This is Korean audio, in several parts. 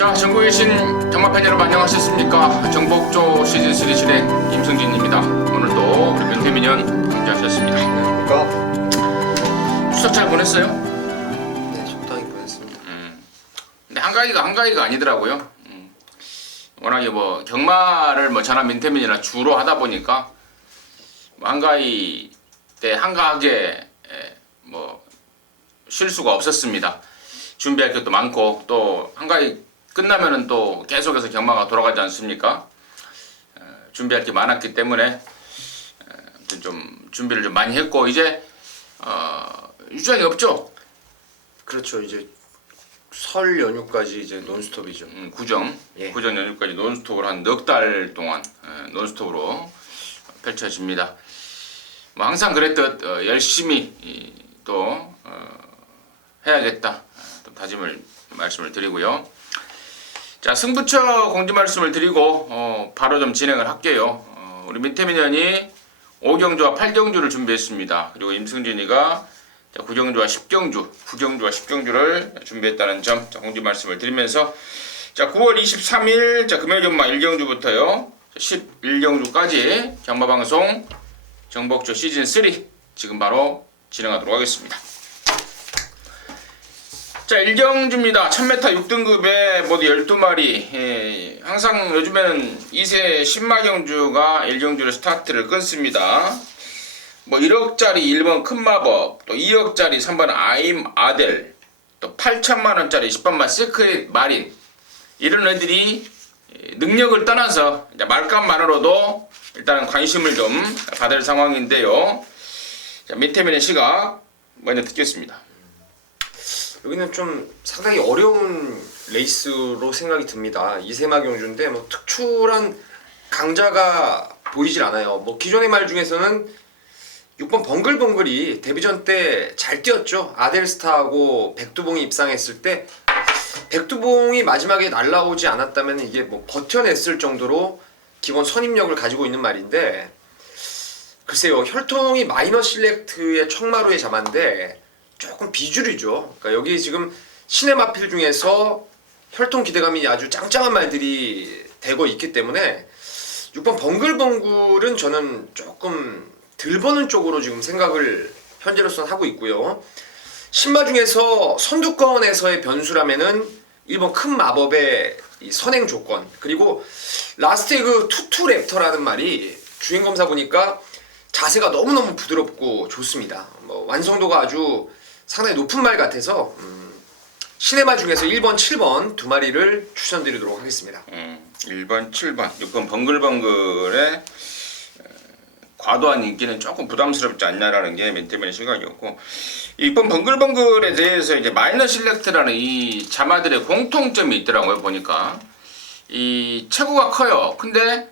자, 전국에 계신 경마팬 여러분 안녕하셨습니까? 정복조 시즌3 진행 임승진입니다. 오늘도 우리 민태민현 함께하셨습니다. 안녕하십니까? 추석 잘 보냈어요? 네, 적당히 보냈습니다. 근데 한가위가 아니더라고요. 워낙에 뭐 경마를 뭐 저나 민태민이나 주로 하다 보니까 뭐 한가위 때 한가하게 뭐 쉴 수가 없었습니다. 준비할 것도 많고 또 한가위 끝나면은 또 계속해서 경마가 돌아가지 않습니까? 준비할 게 많았기 때문에 아무튼 좀 준비를 좀 많이 했고 이제 유주장이 없죠? 그렇죠. 이제 설 연휴까지 이제 논스톱이죠. 구정 예. 구정 연휴까지 논스톱으로 한 넉 달 동안 논스톱으로 펼쳐집니다. 뭐 항상 그랬듯 열심히 또 해야겠다 또 다짐을 말씀을 드리고요. 자, 승부처 공지 말씀을 드리고 바로 좀 진행을 할게요. 우리 민태민현이 5경주와 8경주를 준비했습니다. 그리고 임승진이가 9경주와 10경주를 준비했다는 점 공지 말씀을 드리면서 자, 9월 23일 금요일 경마 1경주부터요 11경주까지 경마방송 정복조 시즌3 지금 바로 진행하도록 하겠습니다. 자, 1경주입니다. 1000m 6등급에 모두 12마리. 항상 요즘에는 2세 신마경주가 1경주를 스타트를 끊습니다. 뭐 1억짜리 1번 큰마법, 또 2억짜리 3번 아임 아델, 또 8천만원짜리 10번마 시크릿 마린. 이런 애들이 능력을 떠나서 이제 말값만으로도 일단은 관심을 좀 받을 상황인데요. 자, 민태민의 시각 먼저 듣겠습니다. 여기는 좀 상당히 어려운 레이스로 생각이 듭니다. 이세마 경주인데 뭐 특출한 강자가 보이질 않아요. 뭐 기존의 말 중에서는 6번 벙글벙글이 데뷔전 때 잘 뛰었죠. 아델스타하고 백두봉이 입상했을 때 백두봉이 마지막에 날라오지 않았다면 이게 뭐 버텨냈을 정도로 기본 선임력을 가지고 있는 말인데 글쎄요, 혈통이 마이너 실렉트의 청마루의 자만데 조금 비주류죠. 그러니까 여기 지금 신의 마필 중에서 혈통 기대감이 아주 짱짱한 말들이 되고 있기 때문에 6번 벙글벙글은 저는 조금 덜 버는 쪽으로 지금 생각을 현재로서는 하고 있고요. 신마 중에서 선두권에서의 변수라면은 1번 큰 마법의 이 선행 조건, 그리고 라스트의 그 투투 랩터라는 말이 주행검사 보니까 자세가 너무너무 부드럽고 좋습니다. 뭐 완성도가 아주 상당히 높은 말 같아서 시네마 중에서 1번, 7번 두 마리를 추천드리도록 하겠습니다. 1번, 7번, 6번 벙글벙글의 과도한 인기는 조금 부담스럽지 않냐라는 게 민태민의 시각이었고 6번 벙글벙글에 대해서 이제 마이너 실렉트라는 이 자마들의 공통점이 있더라고요. 보니까 이 체구가 커요. 근데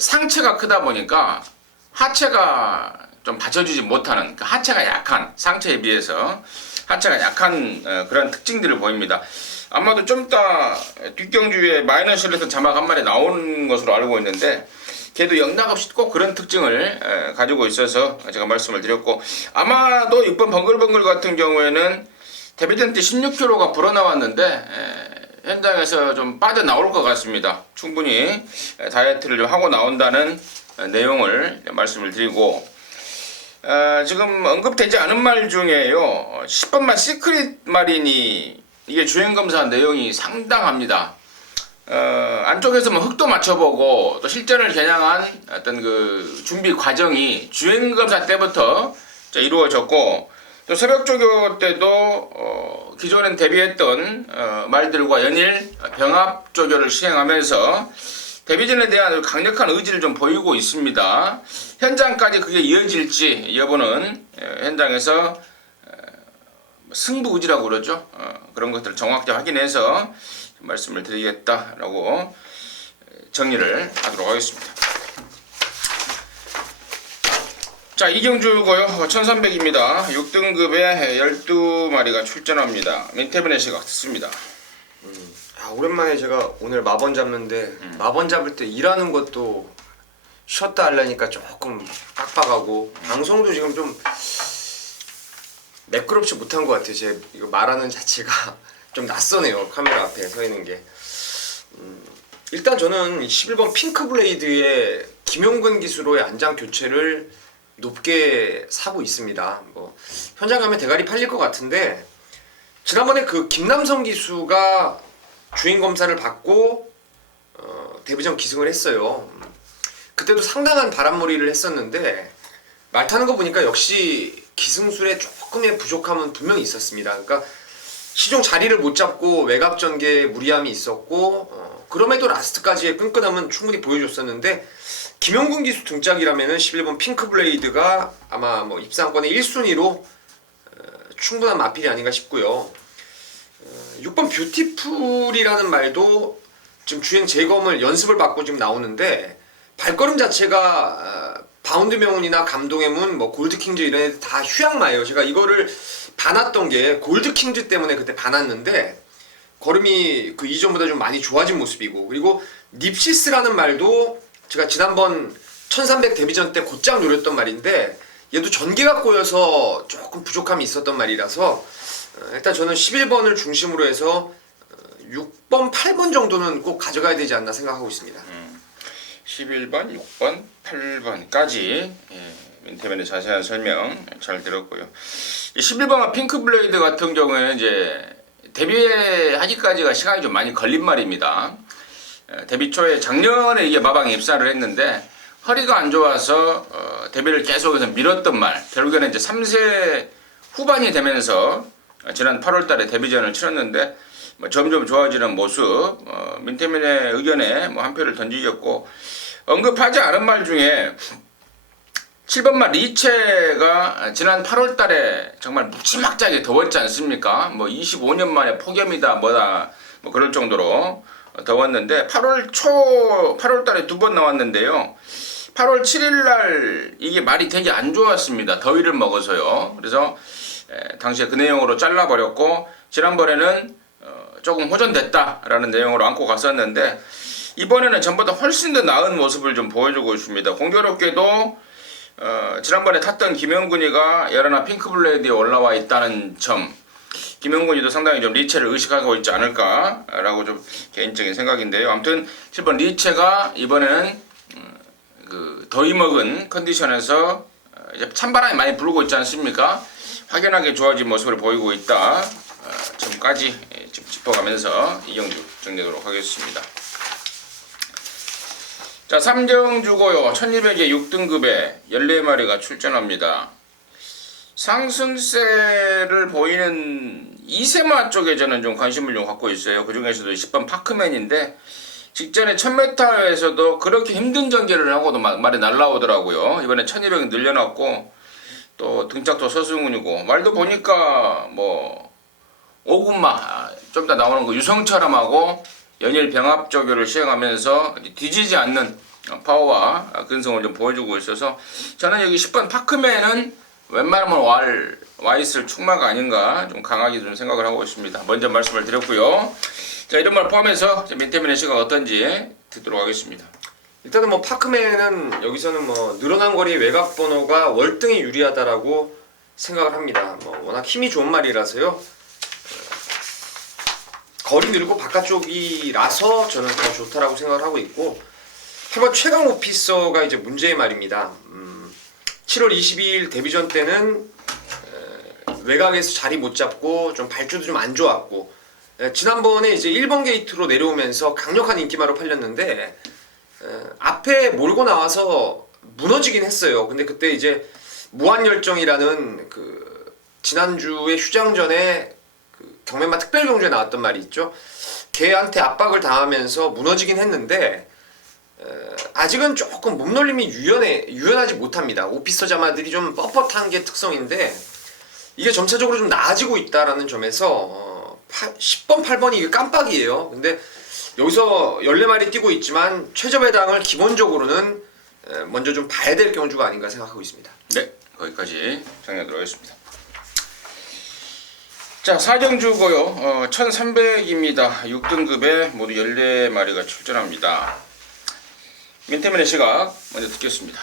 상체가 크다 보니까 하체가 좀 받쳐주지 못하는, 그러니까 하체가 약한, 상체에 비해서 하체가 약한 그런 특징들을 보입니다. 아마도 좀 이따 뒷경주에 마이너 실렉트 자막 한 마리 나오는 것으로 알고 있는데 걔도 영락없이 꼭 그런 특징을 가지고 있어서 제가 말씀을 드렸고 아마도 6번 벙글벙글 같은 경우에는 데뷔전 때 16kg가 불어나왔는데 현장에서 좀 빠져나올 것 같습니다. 충분히 다이어트를 좀 하고 나온다는 내용을 말씀을 드리고 지금 언급되지 않은 말 중에요 10번만 시크릿 마린이 이게 주행검사 내용이 상당합니다. 안쪽에서 뭐 흙도 맞춰보고 또 실전을 겨냥한 어떤 그 준비 과정이 주행검사 때부터 이루어졌고 또 새벽조교 때도 기존엔 데뷔했던 말들과 연일 병합조교를 시행하면서 데뷔전에 대한 강력한 의지를 좀 보이고 있습니다. 현장까지 그게 이어질지 여부는 현장에서 승부 의지라고 그러죠. 그런 것들을 정확히 확인해서 말씀을 드리겠다라고 정리를 하도록 하겠습니다. 자, 이경주고요. 1300입니다. 6등급에 12마리가 출전합니다. 민태민의 시각 듣습니다. 오랜만에 제가 오늘 마번 잡는데 마번 잡을 때 일하는 것도 쉬었다 하려니까 조금 빡빡하고 방송도 지금 좀 매끄럽지 못한 것 같아요. 제 이거 말하는 자체가 좀 낯서네요. 카메라 앞에 서 있는 게. 일단 저는 11번 핑크블레이드의 김용근 기수로의 안장 교체를 높게 사고 있습니다. 뭐 현장 가면 대가리 팔릴 것 같은데 지난번에 그 김남성 기수가 주인 검사를 받고 데뷔전 기승을 했어요. 그때도 상당한 바람몰이를 했었는데 말 타는 거 보니까 역시 기승술에 조금의 부족함은 분명히 있었습니다. 그러니까 시종 자리를 못 잡고 외곽 전개에 무리함이 있었고 그럼에도 라스트까지의 끈끈함은 충분히 보여줬었는데 김용근 기수 등짝이라면은 11번 핑크블레이드가 아마 뭐 입상권의 1순위로 충분한 마필이 아닌가 싶고요. 6번 뷰티풀이라는 말도 지금 주행 재검을 연습을 받고 지금 나오는데 발걸음 자체가 바운드 명운이나 감동의 문, 뭐 골드킹즈 이런 애들 다 휴양마예요. 제가 이거를 반았던 게 골드킹즈 때문에 그때 반았는데 걸음이 그 이전보다 좀 많이 좋아진 모습이고 그리고 닙시스라는 말도 제가 지난번 1300 데뷔전 때 곧장 노렸던 말인데 얘도 전개가 꼬여서 조금 부족함이 있었던 말이라서 일단 저는 11번을 중심으로 해서 6번, 8번 정도는 꼭 가져가야 되지 않나 생각하고 있습니다. 11번, 6번, 8번까지 민태면의 자세한 설명 잘 들었고요. 11번 핑크블레이드 같은 경우에는 이제 데뷔하기까지가 시간이 좀 많이 걸린 말입니다. 데뷔 초에 작년에 이게 마방에 입사를 했는데 허리가 안 좋아서 데뷔를 계속해서 미뤘던 말. 결국에는 이제 3세 후반이 되면서 지난 8월달에 데뷔전을 치렀는데 점점 좋아지는 모습. 민태민의 의견에 한 표를 던지셨고 언급하지 않은 말 중에 7번마 리체가 지난 8월달에 정말 무지막지하게 더웠지 않습니까? 25년 만에 폭염이다 뭐다 뭐 그럴 정도로 더웠는데 8월달에 2번 나왔는데요. 8월 7일날 이게 말이 되게 안 좋았습니다. 더위를 먹어서요. 그래서 당시에 그 내용으로 잘라버렸고 지난번에는 조금 호전됐다라는 내용으로 안고 갔었는데 이번에는 전보다 훨씬 더 나은 모습을 좀 보여주고 있습니다. 공교롭게도 지난번에 탔던 김영근이가 열하나 핑크블레이드에 올라와 있다는 점, 김영근이도 상당히 좀 리체를 의식하고 있지 않을까라고 좀 개인적인 생각인데요. 아무튼 7번 리체가 이번에는 그 더위 먹은 컨디션에서 이제 찬바람이 많이 불고 있지 않습니까? 확연하게 좋아진 모습을 보이고 있다. 지금까지 짚어가면서 이경주 정리하도록 하겠습니다. 자, 3경주고요. 1200에 6등급에 14마리가 출전합니다. 상승세를 보이는 이세마 쪽에 저는 좀 관심을 좀 갖고 있어요. 그 중에서도 10번 파크맨인데 직전에 1000m에서도 그렇게 힘든 전개를 하고도 말이 날라오더라고요. 이번에 1200 늘려놨고 또 등짝도 서승훈이고 말도 보니까 뭐 오군마 좀 더 나오는 거 유성처럼 하고 연일 병합 조교를 시행하면서 뒤지지 않는 파워와 근성을 좀 보여주고 있어서 저는 여기 10번 파크맨은 웬만하면 와 있을 축마가 아닌가 좀 강하게 좀 생각을 하고 있습니다. 먼저 말씀을 드렸고요. 자, 이런 말 포함해서 민태민의 시각 어떤지 듣도록 하겠습니다. 일단은 뭐 파크맨은 여기서는 뭐 늘어난 거리 외곽 번호가 월등히 유리하다라고 생각을 합니다. 뭐 워낙 힘이 좋은 말이라서요. 거리 늘고 바깥쪽이라서 저는 더 좋다라고 생각을 하고 있고 8번 최강 오피서가 이제 문제의 말입니다. 7월 22일 데뷔전 때는 외곽에서 자리 못 잡고 좀 발주도 좀 안 좋았고 지난번에 이제 1번 게이트로 내려오면서 강력한 인기마로 팔렸는데 앞에 몰고 나와서 무너지긴 했어요. 근데 그때 이제 무한열정이라는 그 지난주에 휴장전에 그 경매마 특별경주에 나왔던 말이 있죠. 걔한테 압박을 당하면서 무너지긴 했는데 아직은 조금 몸놀림이 유연하지 못합니다. 오피서 자마들이 좀 뻣뻣한 게 특성인데 이게 점차적으로 좀 나아지고 있다라는 점에서 10번, 8번이 이게 깜빡이에요. 근데 여기서 14마리 뛰고 있지만 최저배당을 기본적으로는 먼저 좀 봐야 될 경주가 아닌가 생각하고 있습니다. 네, 거기까지 정리하도록 하겠습니다. 자, 4경주고요. 1300입니다. 6등급에 모두 14마리가 출전합니다. 민태민의 시각 먼저 듣겠습니다.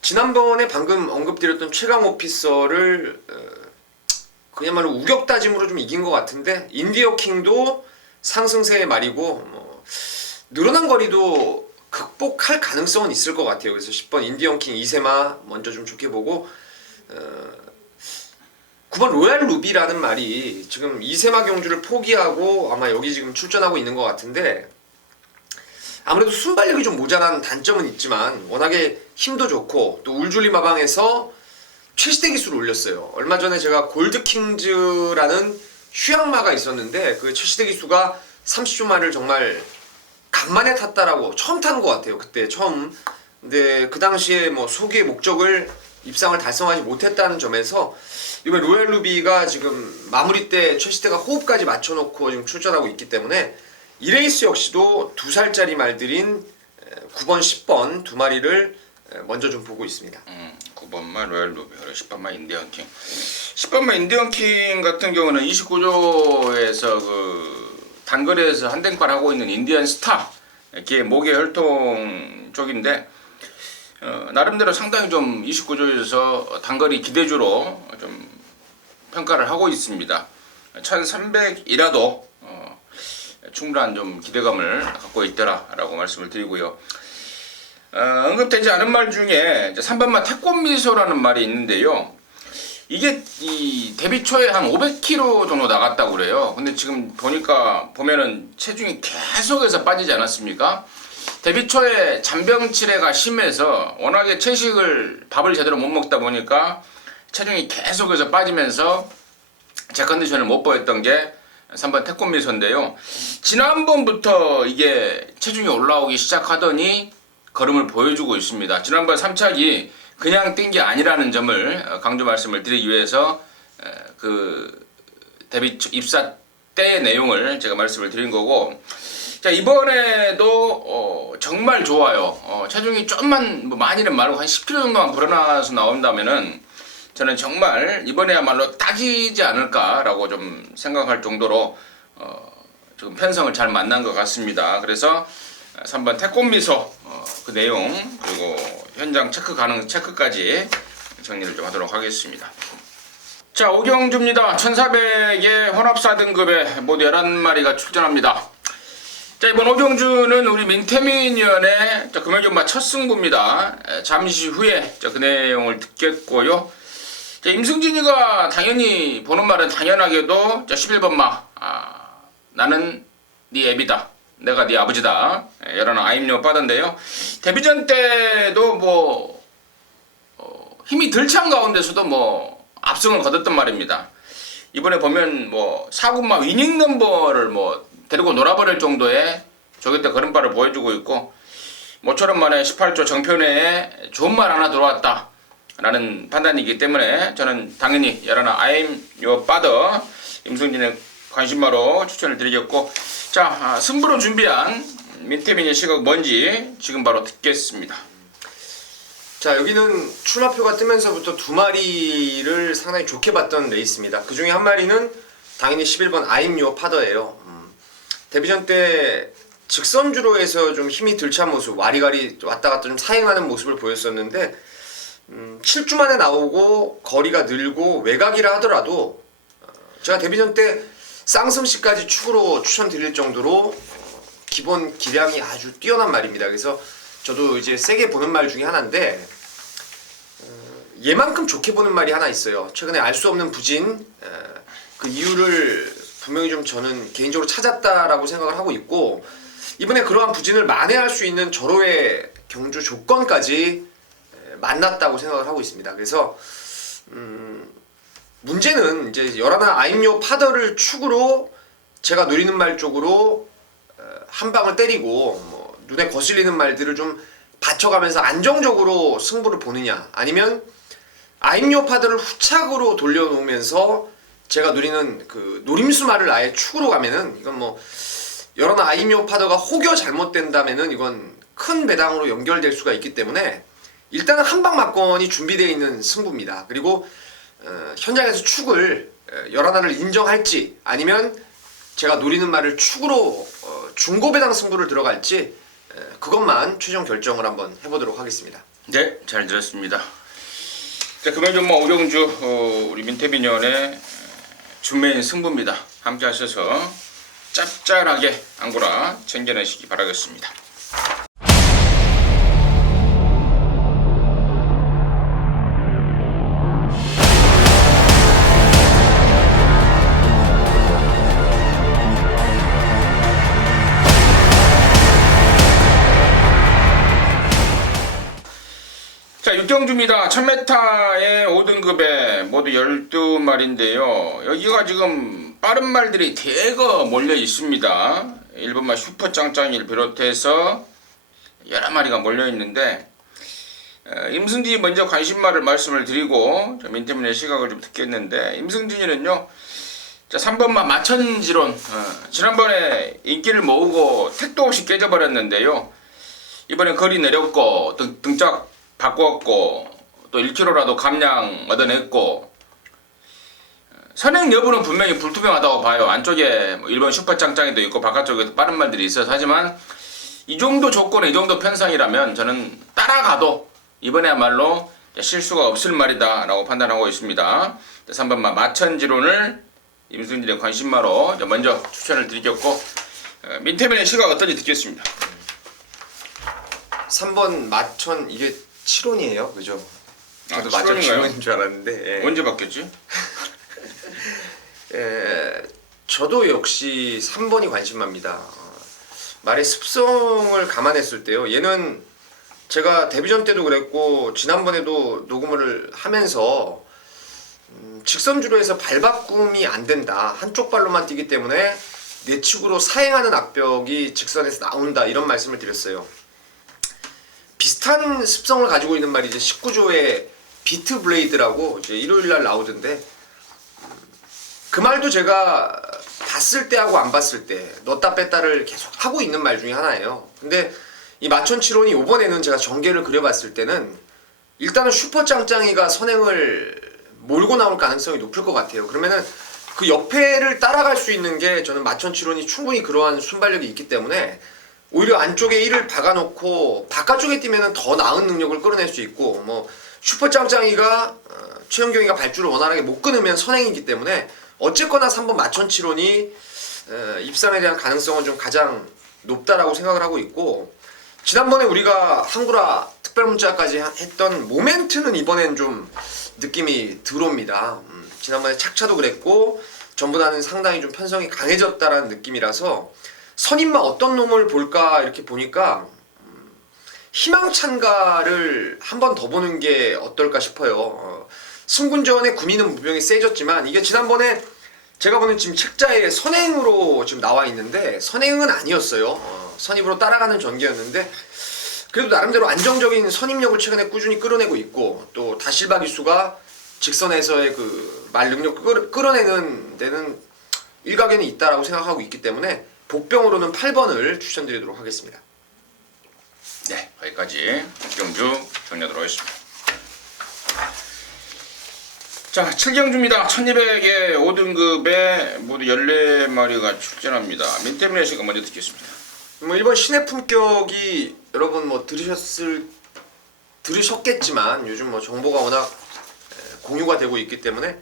지난번에 방금 언급드렸던 최강 오피서를 그야말로 우격다짐으로 좀 이긴 것 같은데 인디어 킹도 상승세의 말이고 뭐 늘어난 거리도 극복할 가능성은 있을 것 같아요. 그래서 10번 인디언 킹 이세마 먼저 좀 좋게 보고 9번 로얄 루비라는 말이 지금 이세마 경주를 포기하고 아마 여기 지금 출전하고 있는 것 같은데 아무래도 순발력이 좀 모자란 단점은 있지만 워낙에 힘도 좋고 또 울줄리 마방에서 최시대 기수를 올렸어요. 얼마 전에 제가 골드킹즈라는 휴양마가 있었는데 그 최시대 기수가 30초 만을 정말 간만에 탔다라고 처음 탄 것 같아요. 그때 처음. 근데 그 당시에 뭐 소기의 목적을 입상을 달성하지 못했다는 점에서 이번 로얄 루비가 지금 마무리 때 최시대가 호흡까지 맞춰놓고 지금 출전하고 있기 때문에 이 레이스 역시도 2살짜리 말들인 9번, 10번 두 마리를 먼저 좀 보고 있습니다. 9번만 로얄 루비, 10번만 인디언 킹. 10번만 인디언 킹 같은 경우는 29조에서 그 단거리에서 한댕발 하고 있는 인디언 스타 걔 목의 혈통 쪽인데 나름대로 상당히 좀 29조에서 단거리 기대주로 좀 평가를 하고 있습니다. 1300이라도 충분한 좀 기대감을 갖고 있더라라고 말씀을 드리고요. 언급되지 않은 말 중에 3번만 태권미소라는 말이 있는데요. 이게 이 데뷔 초에 한 500kg 정도 나갔다고 그래요. 근데 지금 보면은 체중이 계속해서 빠지지 않았습니까? 데뷔 초에 잔병치레가 심해서 워낙에 밥을 제대로 못 먹다 보니까 체중이 계속해서 빠지면서 제 컨디션을 못 보였던 게 3번 태권미소인데요. 지난번부터 이게 체중이 올라오기 시작하더니 걸음을 보여주고 있습니다. 지난번 3착이 그냥 뛴 게 아니라는 점을 강조 말씀을 드리기 위해서 그 데뷔 입사 때의 내용을 제가 말씀을 드린 거고, 자 이번에도 정말 좋아요. 체중이 좀만 뭐 많이는 말고 한 10kg 정도만 불어나서 나온다면은 저는 정말 이번에야말로 딱이지 않을까라고 좀 생각할 정도로 지금 편성을 잘 만난 것 같습니다. 그래서 3번 태권미소 그 내용 그리고 현장 체크까지 정리를 좀 하도록 하겠습니다. 자, 오경주입니다. 1400의 혼합 4등급에 모두 11마리가 출전합니다. 자, 이번 오경주는 우리 민태민위원의 금요일전마 첫 승부입니다. 잠시 후에 그 내용을 듣겠고요. 자, 임승진이가 당연히 보는 말은 당연하게도 11번 마 나는 네 애비다. 내가 네 아버지다. 여러나 아임료 빠던데요. 데뷔전 때도 뭐 힘이 덜 찬 가운데서도 뭐 압승을 거뒀단 말입니다. 이번에 보면 뭐 4군마 위닝 넘버를 뭐 데리고 놀아버릴 정도의 저기 때 걸음발을 보여주고 있고 모처럼 만에 18조 정편회에 좋은 말 하나 들어왔다 라는 판단이기 때문에 저는 당연히 여러나 I'm your father 임승진의 관심마로 추천을 드리겠고, 자 승부로 준비한 민태민의 시각 뭔지 지금 바로 듣겠습니다. 자, 여기는 출마표가 뜨면서부터 두 마리를 상당히 좋게 봤던 레이스입니다. 그 중에 한 마리는 당연히 11번 I'm your father예요. 데뷔전 때 직선주로에서 좀 힘이 덜 찬 모습, 와리가리 왔다 갔다 좀 사행하는 모습을 보였었는데 7주 만에 나오고 거리가 늘고 외곽이라 하더라도 제가 데뷔전 때 쌍승씨까지 축으로 추천드릴 정도로 기본 기량이 아주 뛰어난 말입니다. 그래서 저도 이제 세게 보는 말 중에 하나인데 얘만큼 좋게 보는 말이 하나 있어요. 최근에 알 수 없는 부진, 그 이유를 분명히 좀 저는 개인적으로 찾았다라고 생각을 하고 있고, 이번에 그러한 부진을 만회할 수 있는 절호의 경주 조건까지 만났다고 생각을 하고 있습니다. 그래서 문제는 이제 열하나 아임요 파더를 축으로 제가 노리는 말 쪽으로 한 방을 때리고 뭐 눈에 거슬리는 말들을 좀 받쳐가면서 안정적으로 승부를 보느냐, 아니면 아임요 파더를 후착으로 돌려놓으면서 제가 노리는 그 노림수 말을 아예 축으로 가면은 이건 뭐 열하나 아임요 파더가 혹여 잘못된다면은 이건 큰 배당으로 연결될 수가 있기 때문에 일단은 한방 막건이 준비되어 있는 승부입니다. 그리고 현장에서 축을 열하나를 인정할지 아니면 제가 노리는 말을 축으로 중고배당 승부를 들어갈지 그것만 최종 결정을 한번 해보도록 하겠습니다. 네, 잘 들었습니다. 자, 금요일전마 오경주 우리 민태민위원의 준메인 승부입니다. 함께 하셔서 짭짤하게 앙고라 챙겨내시기 바라겠습니다. 자, 6경주입니다. 1000m의 5등급에 모두 12마리인데요. 여기가 지금 빠른 말들이 대거 몰려 있습니다. 일본말 슈퍼짱짱이를 비롯해서 여러 마리가 몰려 있는데, 임승진이 먼저 관심말을 말씀을 드리고 민태민의 시각을 좀 듣겠는데, 임승진이는요, 자, 3번마 마천지론, 지난번에 인기를 모으고 택도 없이 깨져버렸는데요. 이번에 거리 내렸고 등짝 바꿨고 또 1kg라도 감량 얻어냈고, 선행 여부는 분명히 불투명하다고 봐요. 안쪽에 뭐 일본 슈퍼짱짱이도 있고 바깥쪽에도 빠른 말들이 있어서. 하지만 이 정도 조건에 이 정도 편성이라면 저는 따라가도 이번에야말로 실수가 없을 말이다 라고 판단하고 있습니다. 3번마 마천지론을 임승진의 관심마로 먼저 추천을 드리겠고, 민태민의 시각 어떤지 듣겠습니다. 3번 마천, 이게 7원이에요, 그죠? 저도 아, 마천 7원인가요? 7원인 줄 알았는데. 예. 언제 바뀌었지? 저도 역시 3번이 관심합니다. 말의 습성을 감안했을 때요. 얘는 제가 데뷔전 때도 그랬고 지난번에도 녹음을 하면서 직선주로 해서 발바꿈이 안 된다. 한쪽 발로만 뛰기 때문에 내측으로 사행하는 악벽이 직선에서 나온다. 이런 말씀을 드렸어요. 비슷한 습성을 가지고 있는 말이 이제 19조의 비트 블레이드라고 이제 일요일날 나오던데, 그 말도 제가 봤을 때하고 안 봤을 때 넣었다 뺐다를 계속 하고 있는 말 중에 하나예요. 근데 이 마천치론이 이번에는 제가 전개를 그려봤을 때는 일단은 슈퍼짱짱이가 선행을 몰고 나올 가능성이 높을 것 같아요. 그러면은 그 옆에를 따라갈 수 있는 게, 저는 마천치론이 충분히 그러한 순발력이 있기 때문에 오히려 안쪽에 1을 박아놓고 바깥쪽에 뛰면은 더 나은 능력을 끌어낼 수 있고, 뭐 슈퍼짱짱이가 최영경이가 발주를 원활하게 못 끊으면 선행이기 때문에 어쨌거나 3번 마천치론이 입상에 대한 가능성은 좀 가장 높다라고 생각을 하고 있고, 지난번에 우리가 한구라 특별문자까지 했던 모멘트는 이번엔 좀 느낌이 들어옵니다. 지난번에 착차도 그랬고 전부 다는 상당히 좀 편성이 강해졌다라는 느낌이라서, 선임마 어떤 놈을 볼까 이렇게 보니까 희망찬가를 한 번 더 보는 게 어떨까 싶어요. 승군전의 구미는 무병이 세졌지만 이게 지난번에 제가 보는 지금 책자에 선행으로 지금 나와 있는데 선행은 아니었어요. 선입으로 따라가는 전개였는데 그래도 나름대로 안정적인 선임력을 최근에 꾸준히 끌어내고 있고, 또 다실바 기수가 직선에서의 그 말 능력 끌어내는 데는 일가견이 있다라고 생각하고 있기 때문에 복병으로는 8번을 추천드리도록 하겠습니다. 네, 여기까지 경주 정리하도록 하겠습니다. 자, 7경주입니다. 1200의 5등급에 모두 14마리가 출전합니다. 민태민의 시각 먼저 듣겠습니다. 뭐 일본 신의 품격이 여러분 뭐 들으셨겠지만 요즘 뭐 정보가 워낙 공유가 되고 있기 때문에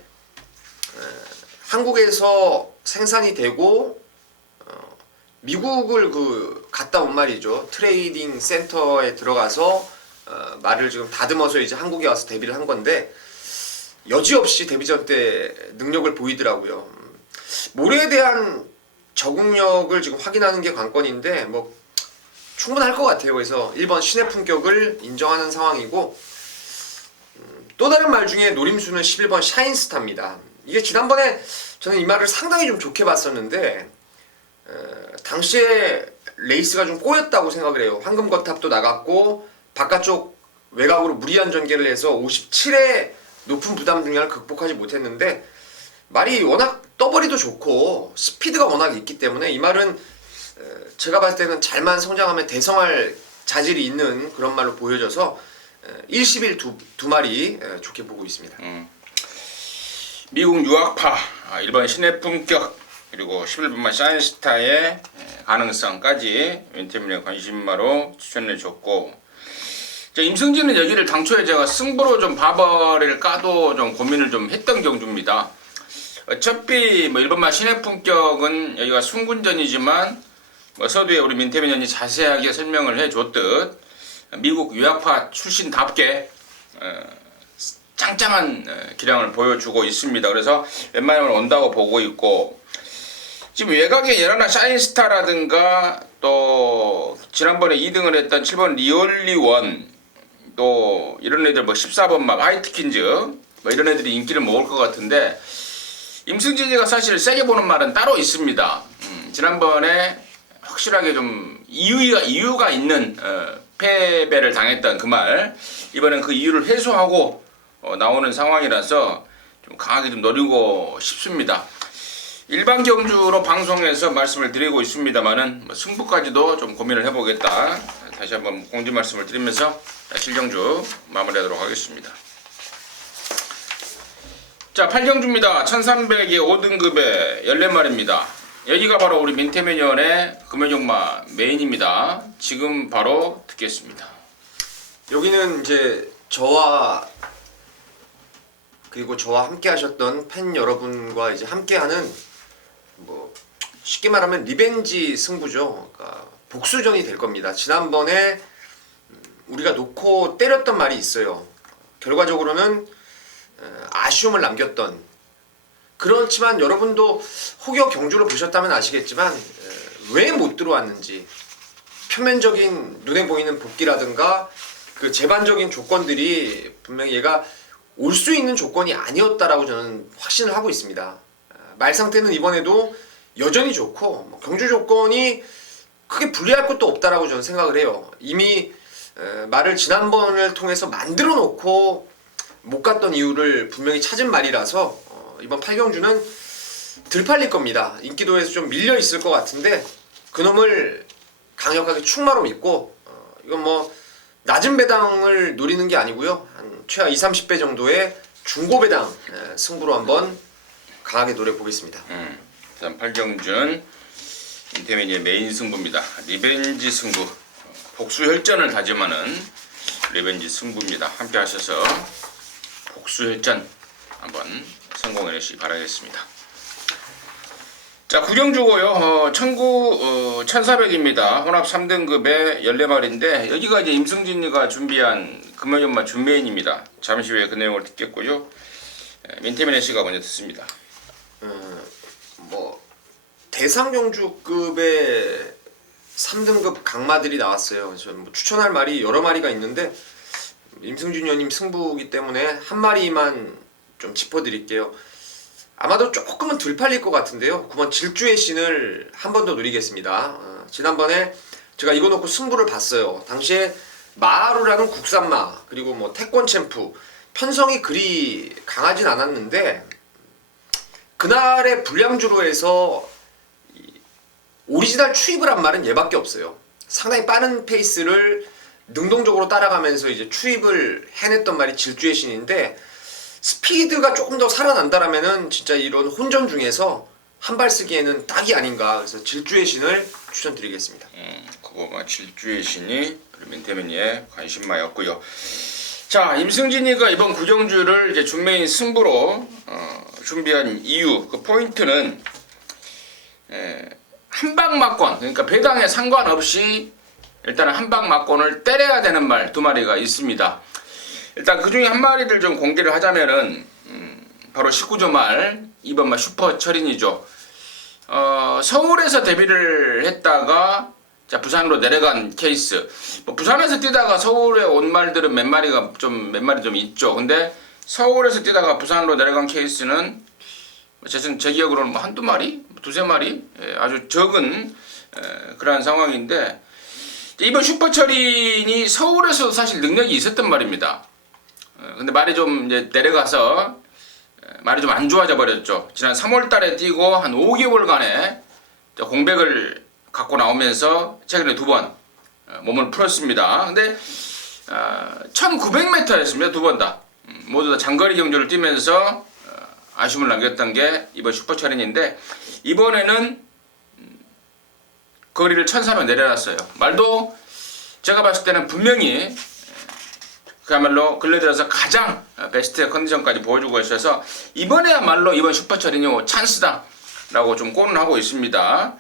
한국에서 생산이 되고 미국을 갔다 온 말이죠. 트레이딩 센터에 들어가서 말을 지금 다듬어서 이제 한국에 와서 데뷔를 한 건데, 여지없이 데뷔전 때 능력을 보이더라고요. 모래에 대한 적응력을 지금 확인하는 게 관건인데 뭐 충분할 것 같아요. 그래서 1번 신의 품격을 인정하는 상황이고, 또 다른 말 중에 노림수는 11번 샤인스타입니다. 이게 지난번에 저는 이 말을 상당히 좀 좋게 봤었는데 당시에 레이스가 좀 꼬였다고 생각을 해요. 황금거탑도 나갔고 바깥쪽 외곽으로 무리한 전개를 해서 57의 높은 부담 중량을 극복하지 못했는데, 말이 워낙 떠버리도 좋고 스피드가 워낙 있기 때문에 이 말은 제가 봤을 때는 잘만 성장하면 대성할 자질이 있는 그런 말로 보여져서 111 두 마리 좋게 보고 있습니다. 미국 유학파 1번 신의 품격 그리고 11번만 샤인스타의 가능성까지 민태민의 관심마로 추천해 줬고, 임승진은 여기를 당초에 제가 승부로 좀 바버를 까도 좀 고민을 좀 했던 경주입니다. 어차피 뭐 일본말 신의 품격은 여기가 순군전이지만 뭐 서두에 우리 민태민 의원이 자세하게 설명을 해줬듯 미국 유학파 출신답게 짱짱한 기량을 보여주고 있습니다. 그래서 웬만하면 온다고 보고 있고, 지금 외곽의 예라나 샤인스타라든가 또 지난번에 2등을 했던 7번 리얼리원, 또 이런 애들 뭐 14번 막 하이트킨즈 뭐 이런 애들이 인기를 모을 것 같은데, 임승진이가 사실 세게 보는 말은 따로 있습니다. 지난번에 확실하게 좀 이유가 있는 패배를 당했던 그 말, 이번엔 그 이유를 해소하고 나오는 상황이라서 좀 강하게 좀 노리고 싶습니다. 일반 경주로 방송에서 말씀을 드리고 있습니다만은 승부까지도 좀 고민을 해보겠다. 다시 한번 공지 말씀을 드리면서 실경주 마무리하도록 하겠습니다. 자, 8경주입니다. 1300의 5등급의 14마리입니다. 여기가 바로 우리 민태민 의원의 금연용마 메인입니다. 지금 바로 듣겠습니다. 여기는 이제 저와 그리고 저와 함께 하셨던 팬 여러분과 이제 함께하는, 뭐 쉽게 말하면 리벤지 승부죠. 그러니까 복수전이 될 겁니다. 지난번에 우리가 놓고 때렸던 말이 있어요. 결과적으로는 아쉬움을 남겼던, 그렇지만 여러분도 혹여 경주를 보셨다면 아시겠지만 왜 못 들어왔는지, 표면적인 눈에 보이는 복귀라든가 그 제반적인 조건들이 분명히 얘가 올 수 있는 조건이 아니었다라고 저는 확신을 하고 있습니다. 말 상태는 이번에도 여전히 좋고 경주 조건이 크게 불리할 것도 없다라고 저는 생각을 해요. 이미 말을 지난번을 통해서 만들어 놓고 못 갔던 이유를 분명히 찾은 말이라서 이번 8경주는 들 팔릴 겁니다. 인기도에서 좀 밀려 있을 것 같은데 그놈을 강력하게 충마로 믿고 이건 뭐 낮은 배당을 노리는 게 아니고요. 한 최하 20-30배 정도의 중고 배당 승부로 한번 강하게 노려보겠습니다. 8경주는 인태민의 메인 승부입니다. 리벤지 승부, 복수 혈전을 다짐하는 리벤지 승부입니다. 함께 하셔서 복수 혈전 한번 성공해 주시기 바라겠습니다. 자, 9경주고요. 1400입니다. 혼합 3등급의 14마리인데 여기가 이제 임승진이가 준비한 금연연마 준메인입니다. 잠시 후에 그 내용을 듣겠고요. 민태민의 씨가 먼저 듣습니다. 뭐 대상경주급의 3등급 강마들이 나왔어요. 그래서 뭐 추천할 말이 여러 마리가 있는데 임승준 의원님 승부이기 때문에 한 마리만 좀 짚어드릴게요. 아마도 조금은 덜 팔릴 것 같은데요. 9번 질주의 신을 한 번 더 노리겠습니다. 지난번에 제가 이거 놓고 승부를 봤어요. 당시에 마하루라는 국산마, 그리고 뭐 태권 챔프, 편성이 그리 강하진 않았는데 그날의 불량주로 해서 오리지널 추입을 한 말은 얘밖에 없어요. 상당히 빠른 페이스를 능동적으로 따라가면서 이제 추입을 해냈던 말이 질주의 신인데, 스피드가 조금 더 살아난다라면은 진짜 이런 혼전 중에서 한 발 쓰기에는 딱이 아닌가. 그래서 질주의 신을 추천드리겠습니다. 그거 질주의 신이 민태민의 관심마였고요. 자, 임승진이가 이번 9경주를 이제 준메인 승부로 준비한 이유, 그 포인트는 한방막권, 그러니까 배당에 상관없이 일단은 한방막권을 때려야 되는 말 두 마리가 있습니다. 일단 그 중에 한 마리를 좀 공개를 하자면은 바로 19조 말 2번마 슈퍼철인이죠. 서울에서 데뷔를 했다가 자, 부산으로 내려간 케이스. 뭐 부산에서 뛰다가 서울에 온 말들은 몇 마리 좀 있죠. 근데 서울에서 뛰다가 부산으로 내려간 케이스는 제 기억으로는 뭐 한두 마리, 두세 마리, 아주 적은 그러한 상황인데, 이번 슈퍼철인이 서울에서도 사실 능력이 있었단 말입니다. 근데 말이 좀 이제 내려가서 말이 좀 안 좋아져 버렸죠. 지난 3월달에 뛰고 한 5개월간의 공백을 갖고 나오면서 최근에 두 번 몸을 풀었습니다. 근데 1900m였습니다. 두 번 다. 모두 다 장거리 경주를 뛰면서 아쉬움을 남겼던 게 이번 슈퍼철인인데, 이번에는 거리를 1300 내려놨어요. 말도 제가 봤을 때는 분명히 그야말로 근래 들어서 가장 베스트 컨디션까지 보여주고 있어서 이번에야말로 이번 슈퍼처린이 찬스다라고 좀 꼬는하고 있습니다.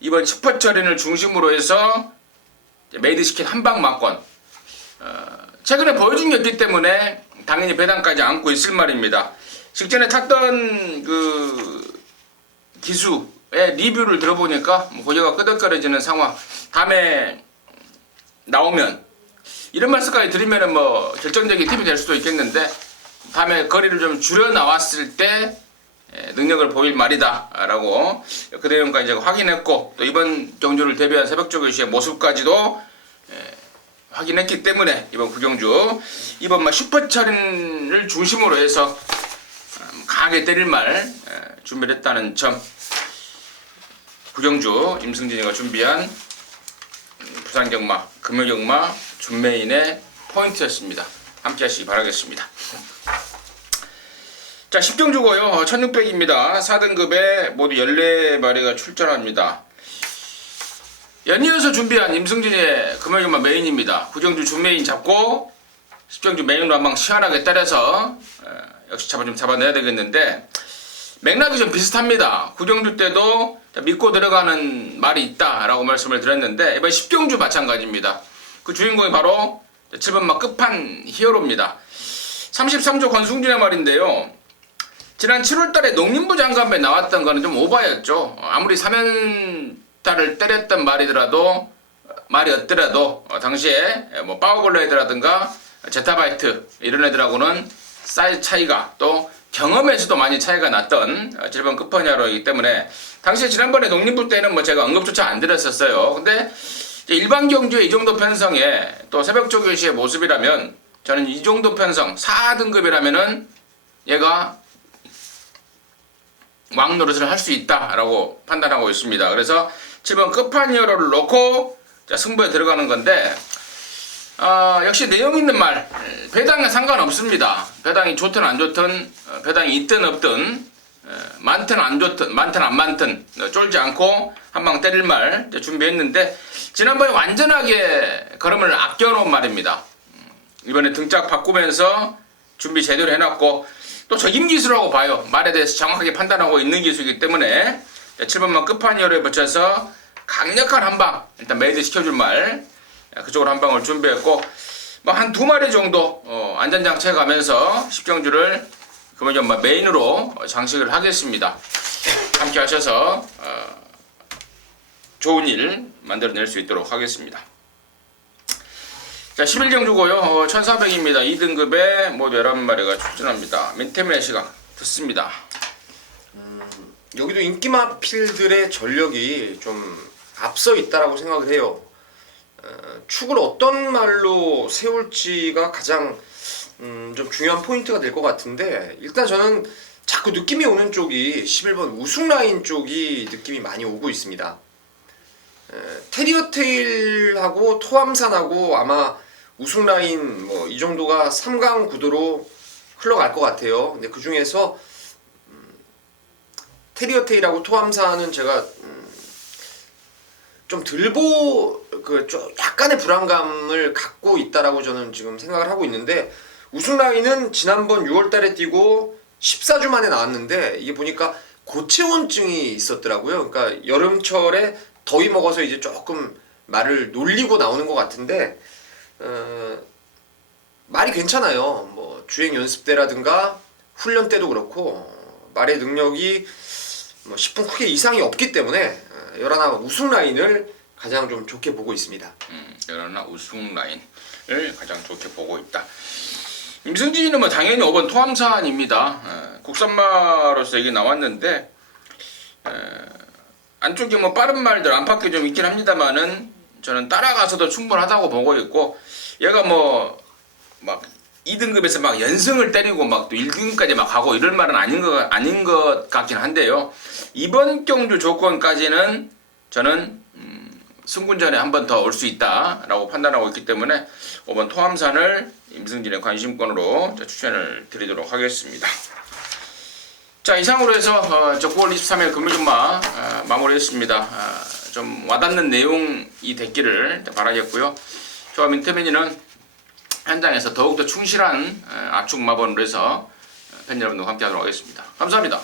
이번 슈퍼처린을 중심으로 해서 메이드시킨 한방만권 최근에 보여준 게 없기 때문에 당연히 배당까지 안고 있을 말입니다. 직전에 탔던 그 기수의 리뷰를 들어보니까 고개가 끄덕거려지는 상황. 다음에 나오면 이런 말씀까지 드리면은 뭐 결정적인 팁이 될 수도 있겠는데 다음에 거리를 좀 줄여 나왔을 때 능력을 보일 말이다라고 그 내용까지 확인했고 또 이번 경주를 대비한 새벽조 교시의 모습까지도 확인했기 때문에 이번 구경주 이번 슈퍼처린을 중심으로 해서 강하게 때릴 말 준비를 했다는 점 구경주 임승진이가 준비한 부산경마, 금요경마, 준메인의 포인트였습니다. 함께 하시기 바라겠습니다. 자, 10경주고요. 1600입니다. 4등급에 모두 14마리가 출전합니다. 연이어서 준비한 임승진의 금요경마 메인입니다. 구경주 준메인 잡고 10경주 메인으로 한방 시원하게 때려서 역시 좀 잡아내야 되겠는데 맥락이 좀 비슷합니다. 구경주 때도 믿고 들어가는 말이 있다라고 말씀을 드렸는데 이번 10경주 마찬가지입니다. 그 주인공이 바로 7번마 끝판 히어로입니다. 33조 권승준의 말인데요. 지난 7월달에 농림부 장관배 나왔던 거는 좀 오바였죠. 아무리 3연타를 때렸던 말이었더라도 당시에 뭐 파워블레이드라든가 제타바이트 이런 애들하고는 사이즈 차이가 또 경험에서도 많이 차이가 났던 7번 끝판이기 때문에 당시에 지난번에 농림부 때는 뭐 제가 언급조차 안 드렸었어요. 근데 일반 경주의 이 정도 편성에 또 새벽조 교시의 모습이라면 저는 이 정도 편성 4등급이라면은 얘가 왕 노릇을 할 수 있다라고 판단하고 있습니다. 그래서 7번 끝판 히어로를 놓고 승부에 들어가는 건데 역시 내용 있는 말 배당에 상관없습니다. 배당이 좋든 안 좋든 배당이 있든 없든 많든 안 좋든 많든 안 많든 쫄지 않고 한 방 때릴 말 준비했는데 지난번에 완전하게 걸음을 아껴놓은 말입니다. 이번에 등짝 바꾸면서 준비 제대로 해놨고 또 적임 기수라고 봐요. 말에 대해서 정확하게 판단하고 있는 기수이기 때문에 7번만 끝판이어를 붙여서 강력한 한방 일단 메이드 시켜줄 말 그쪽으로 한 방을 준비했고 뭐 한 2마리 정도 안전장치해 가면서 10경주를 그러면 메인으로 장식을 하겠습니다. 함께 하셔서 좋은 일 만들어낼 수 있도록 하겠습니다. 자, 11경주고요. 1400입니다. 2등급에 모두 11마리가 출전합니다. 맨테맨의 시각 듣습니다. 여기도 인기마 필들의 전력이 좀 앞서 있다라고 생각을 해요. 축을 어떤 말로 세울지가 가장 좀 중요한 포인트가 될 것 같은데 일단 저는 자꾸 느낌이 오는 쪽이 11번 우승라인 쪽이 느낌이 많이 오고 있습니다. 테리어테일하고 토암산하고 아마 우승라인 뭐 이 정도가 3강 구도로 흘러갈 것 같아요. 근데 그 중에서 테리어테일하고 토암산은 제가 좀 약간의 불안감을 갖고 있다라고 저는 지금 생각을 하고 있는데 우승라인은 지난번 6월달에 뛰고 14주 만에 나왔는데 이게 보니까 고체온증이 있었더라고요. 그러니까 여름철에 더위 먹어서 이제 조금 말을 놀리고 나오는 것 같은데 말이 괜찮아요. 뭐 주행 연습 때라든가 훈련 때도 그렇고 말의 능력이 뭐 10분 크게 이상이 없기 때문에 열하나 우승 라인을 가장 좀 좋게 보고 있습니다. 열하나 우승 라인을 가장 좋게 보고 있다. 임승진이는 뭐 당연히 5번 토암산입니다. 국산마로서 이게 나왔는데 안쪽에 뭐 빠른 말들 안팎에 좀 있긴 합니다만은 저는 따라가서도 충분하다고 보고 있고 얘가 뭐 막 2등급에서 막 연승을 때리고 막 또 1등까지 막 가고 이럴 말은 아닌 것 같긴 한데요. 이번 경주 조건까지는 저는 승군전에 한 번 더 올 수 있다라고 판단하고 있기 때문에 5번 토암산을 임승진의 관심권으로 추천을 드리도록 하겠습니다. 자, 이상으로 해서 9월 23일 금요일마 마무리했습니다. 좀 와닿는 내용이 됐기를 바라겠고요. 저와 민태민이는 현장에서 더욱더 충실한 압축 마법으로 해서 팬 여러분들과 함께하도록 하겠습니다. 감사합니다.